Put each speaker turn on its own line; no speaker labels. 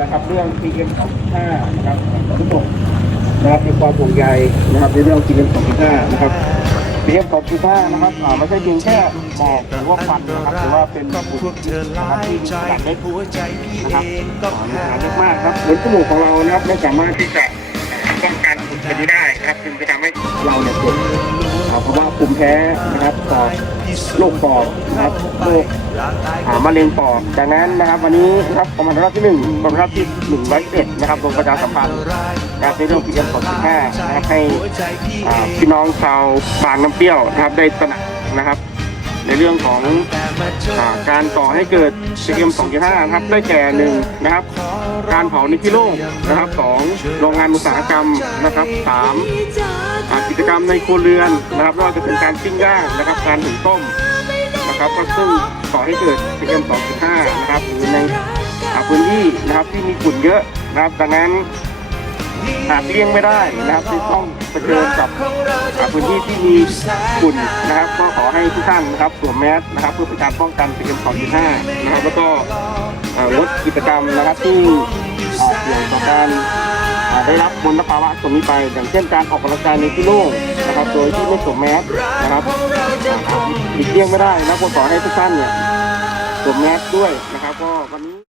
นะครับเรื่อง PM 2.5นะครับทุกคนนะครับมีความห่วงใยนะครับในเรื่อง PM 2.5นะครับ PM 2.5นะครับอ่าไม่ใช่เพียงแค่หมอกหรือว่าควันนะครับหรือว่าเป็นฝุ่นนะครับที่มีขนาดเล็กนะครับอ่ามีขนาดเล็กมากครับเหมือนจมูกของเรานะครับไม่สามารถที่จะป้องกันฝุ่นตัวนี้ได้นะครับจึงจะทำให้ ภูมิแพ้นะครับต่อโรคปอดนะครับโรคอ่ามะเร็งปอดดังนั้นนะครับ วันนี้นะครับกระมธรรม์ที่หนึ่งกรมธรรม์ที่หนึ่งร้อยเอ็ดนะครับลงประชาสัมพันธ์นะครับในเรื่อง PM 2.5นะครับให้พี่น้องชาวบางน้ำเปรี้ยวนะครับได้ตระหนักนะครับ ในเรื่องของอการก่อให้เกิด PM 2.5นะครับได้แก่หนึ่งนะครับ การเผาในที่โล่งนะครับสองโรงงานอุตสาหกรรมนะครับสาม จกรรมในครัวเรือนนะครับไม่ว่าจะเป็นการปิ้งย่างนะครับการหุงต้มนะครับก็ซึ่งก่อให้เกิด PM 2.5 นะครับหรือในอ่าพื้นที่นะครับที่มีฝุ่นเยอะนะครับดังนั้นหากเลี่ยงไม่ได้นะครับที่ต้องเผชิญกับอ่าพื้นที่ที่มีฝุ่นนะครับ ก็ขอให้ทุกท่านนะครับสวมแมสนะครับ เพื่อเป็นการป้องกัน PM 2.5 นะครับแล้วก็ลดกิจกรรมนะครับที่อ่าเสี่ยงต่อการ ได้รับมลภาวะตรงนี้ไป อย่างเช่นการออกกำลังกายในที่โล่งนะครับ โดยที่ไม่สวมแมสนะครับหลีกเลี่ยงไม่ได้นะก็ขอให้ทุกท่านเนี่ยสวมแมสด้วยนะครับ ก็วันนี้